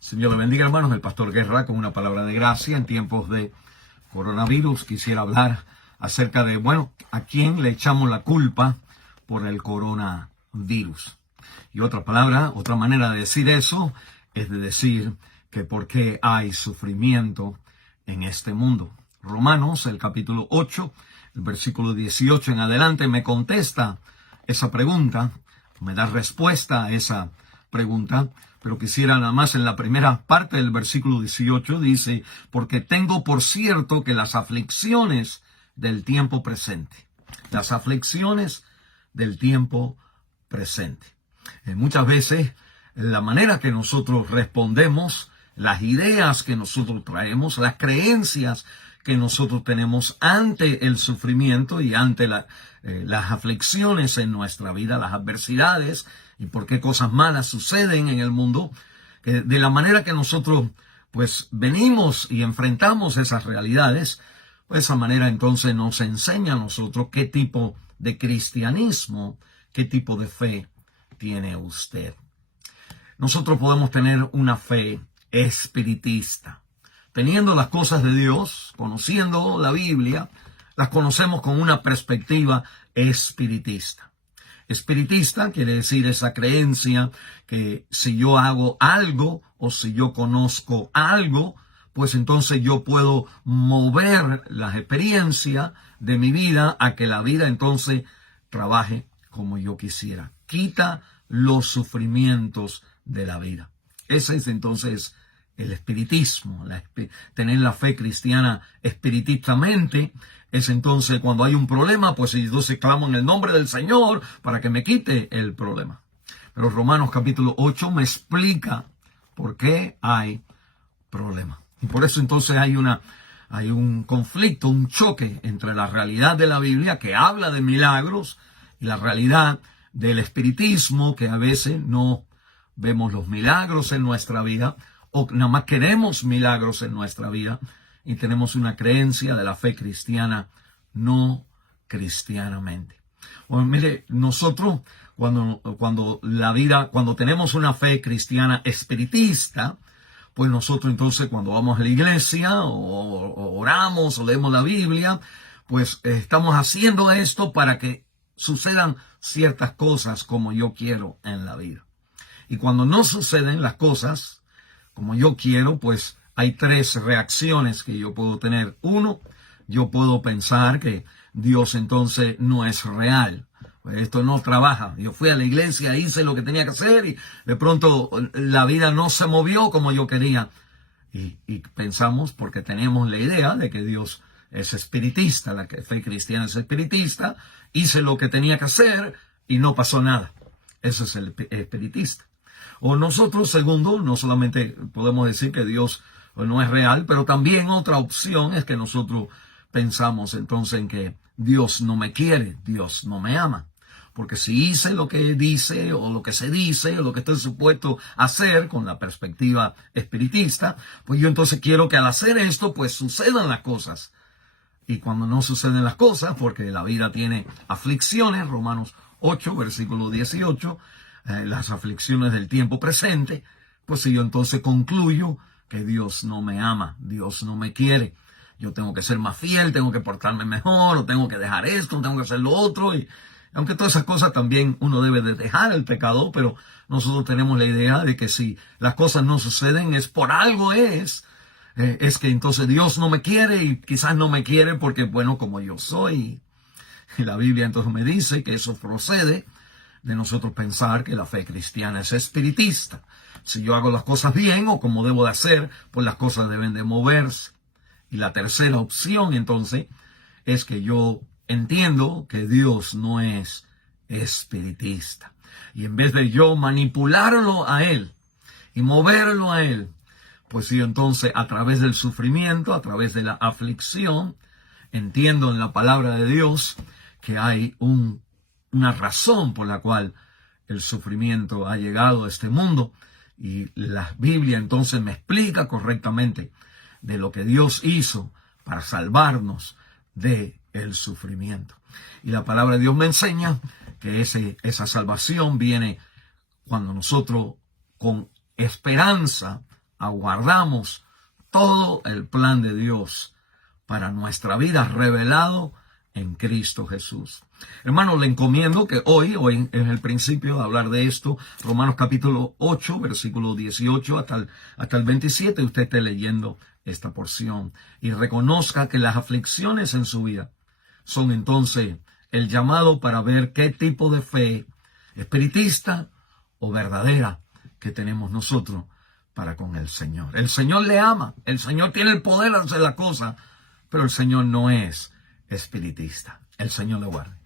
Señor le bendiga, hermanos. El pastor Guerra con una palabra de gracia en tiempos de coronavirus. Quisiera hablar acerca de, ¿a quién le echamos la culpa por el coronavirus? Y otra manera de decir eso es de decir que por qué hay sufrimiento en este mundo. Romanos, el capítulo 8, el versículo 18 en adelante, me contesta esa pregunta, me da respuesta a esa pregunta, pero quisiera nada más en la primera parte del versículo 18, dice, porque tengo por cierto que las aflicciones del tiempo presente, muchas veces la manera que nosotros respondemos, las ideas que nosotros traemos, las creencias que nosotros tenemos ante el sufrimiento y ante las aflicciones en nuestra vida, las adversidades y por qué cosas malas suceden en el mundo, de la manera que nosotros pues venimos y enfrentamos esas realidades, pues esa manera entonces nos enseña a nosotros qué tipo de cristianismo, qué tipo de fe tiene usted. Nosotros podemos tener una fe espiritista. Teniendo las cosas de Dios, conociendo la Biblia, las conocemos con una perspectiva espiritista. Espiritista quiere decir esa creencia que si yo hago algo o si yo conozco algo, pues entonces yo puedo mover la experiencia de mi vida a que la vida entonces trabaje como yo quisiera. Quita los sufrimientos de la vida. Ese es entonces el espiritismo, tener la fe cristiana espiritistamente, es entonces cuando hay un problema, pues entonces clamo en el nombre del Señor para que me quite el problema. Pero Romanos capítulo 8 me explica por qué hay problema. Y por eso entonces hay un conflicto, un choque entre la realidad de la Biblia que habla de milagros y la realidad del espiritismo, que a veces no vemos los milagros en nuestra vida o nada más queremos milagros en nuestra vida y tenemos una creencia de la fe cristiana no cristianamente. Bueno, mire, nosotros cuando tenemos una fe cristiana espiritista, pues nosotros entonces cuando vamos a la iglesia o oramos o leemos la Biblia, pues estamos haciendo esto para que sucedan ciertas cosas como yo quiero en la vida. Y cuando no suceden las cosas como yo quiero, pues hay tres reacciones que yo puedo tener. Uno, yo puedo pensar que Dios entonces no es real. Pues esto no trabaja. Yo fui a la iglesia, hice lo que tenía que hacer y de pronto la vida no se movió como yo quería. Y pensamos, porque tenemos la idea de que Dios es espiritista, la fe cristiana es espiritista, hice lo que tenía que hacer y no pasó nada. Eso es el espiritista. O nosotros, segundo, no solamente podemos decir que Dios no es real, pero también otra opción es que nosotros pensamos entonces en que Dios no me quiere, Dios no me ama. Porque si hice lo que dice o lo que se dice o lo que estoy supuesto a hacer con la perspectiva espiritista, pues yo entonces quiero que al hacer esto pues sucedan las cosas. Y cuando no suceden las cosas, porque la vida tiene aflicciones, Romanos 8, versículo 18, las aflicciones del tiempo presente, pues si yo entonces concluyo que Dios no me ama, Dios no me quiere, yo tengo que ser más fiel, tengo que portarme mejor, o tengo que dejar esto, tengo que hacer lo otro, y aunque todas esas cosas también uno debe de dejar el pecado, pero nosotros tenemos la idea de que si las cosas no suceden es por algo es que entonces Dios no me quiere y quizás no me quiere porque, bueno, como yo soy. Y la Biblia entonces me dice que eso procede de nosotros pensar que la fe cristiana es espiritista. Si yo hago las cosas bien o como debo de hacer, pues las cosas deben de moverse. Y la tercera opción entonces es que yo entiendo que Dios no es espiritista. Y en vez de yo manipularlo a Él y moverlo a Él, pues yo entonces a través del sufrimiento, a través de la aflicción, entiendo en la palabra de Dios que hay una razón por la cual el sufrimiento ha llegado a este mundo y la Biblia entonces me explica correctamente de lo que Dios hizo para salvarnos de el sufrimiento. Y la palabra de Dios me enseña que esa salvación viene cuando nosotros con esperanza aguardamos todo el plan de Dios para nuestra vida revelado en Cristo Jesús. Hermanos, le encomiendo que hoy es el principio de hablar de esto, Romanos capítulo 8, versículo 18 hasta el 27, usted esté leyendo esta porción y reconozca que las aflicciones en su vida son entonces el llamado para ver qué tipo de fe espiritista o verdadera que tenemos nosotros para con el Señor. El Señor le ama, el Señor tiene el poder de hacer la cosa, pero el Señor no es espiritista. El Señor le guarde.